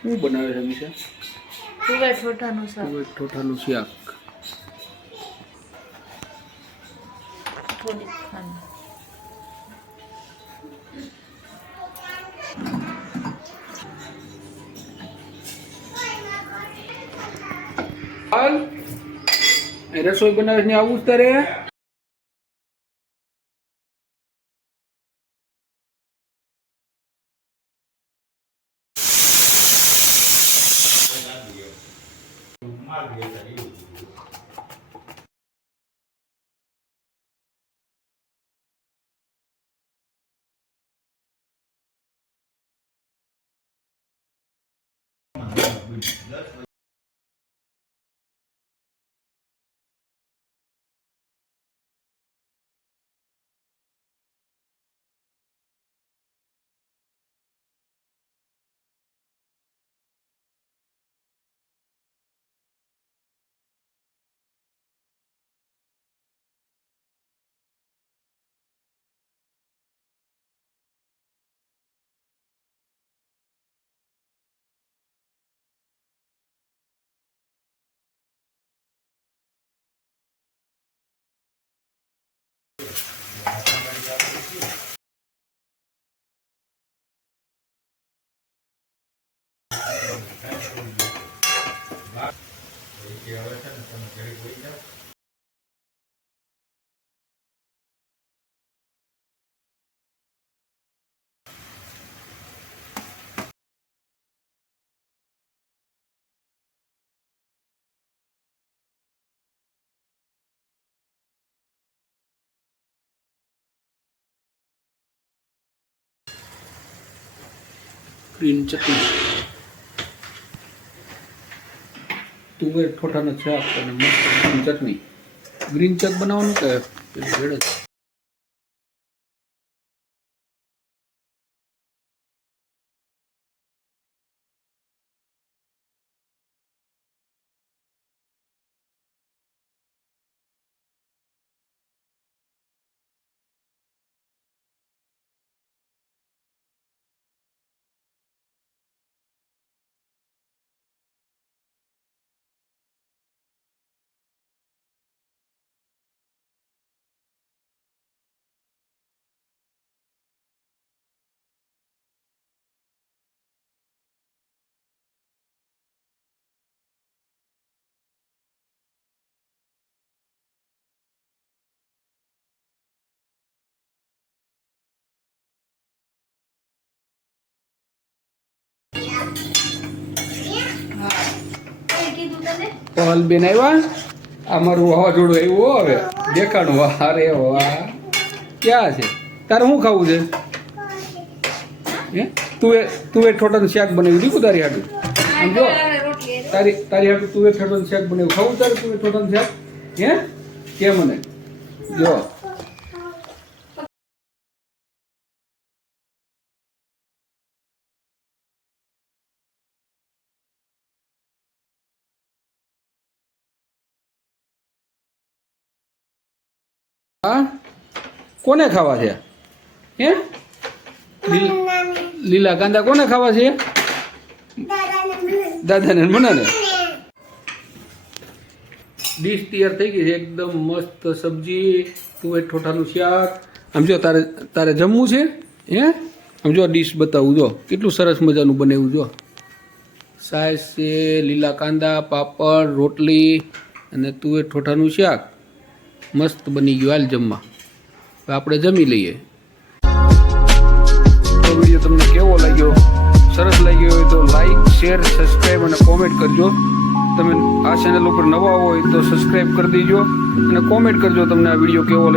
શું બનાવે છે અમીષા? તુવેર ઠોઠાનું શાક. તુવેર ઠોઠાનું શાક. થોડીક ખાંડ. હાલ એ રસોઈ બનાવે ને આવું જ તારે? ગ્રીન ચટણી, તુવેર ઠોઠાનું શાક અને મસ્ત ગ્રીન ચટણી. ગ્રીન ચક બનાવવાનું કે રેડ જ? પહલ બેન આવ્યા? અમારું વાવાઝોડું આવ્યું હવે દેખાડું. અરે વાહ, ક્યાં છે? તારે શું ખાવું છે? હે તુવેર ઠોઠાનું શાક બનાવ્યું દીકું તારી હાટું? સમજો તારી હાટું તુવેર ઠોઠાનું શાક બનાવ્યું. ખાવું તારે તુવેર ઠોઠાનું શાક? હે કે મને જો હા કોને ખાવા છે? હે લીલા કાંદા કોને ખાવા છે? દાદાને મનાને. ડીશ તૈયાર થઈ ગઈ છે એકદમ મસ્ત સબ્જી, તુવેર ઠોઠાનું શાક. આમ જો તારે જમવું છે? હે આમ જો ડીશ બતાવું, જો કેટલું સરસ મજાનું બનાવ્યું. જો સાઈઝ છે, લીલા કાંદા, પાપડ, રોટલી અને તુવેર ઠોઠાનું શાક મસ્ત બની ગયું. હાલ જમવા, આપણે જમી લઈએ. તો વિડીયો તમને કેવો લાગ્યો? સરસ લાગ્યો હોય તો લાઈક, શેર, સબસ્ક્રાઈબ અને કોમેન્ટ કરજો. તમે આ ચેનલ ઉપર નવા હોય તો સબસ્ક્રાઈબ કરી દેજો અને કોમેન્ટ કરજો તમને આ વિડીયો કેવો લાગ્યો.